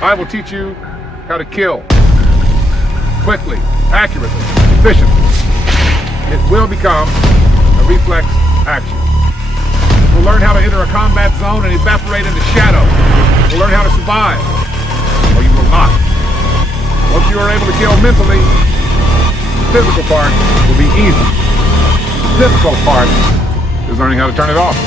I will teach you how to kill quickly, accurately, efficiently. It will become a reflex action. We'll learn how to enter a combat zone and evaporate into shadow. We'll learn how to survive, or you will not. Once you are able to kill mentally, the physical part will be easy. The difficult part is learning how to turn it off.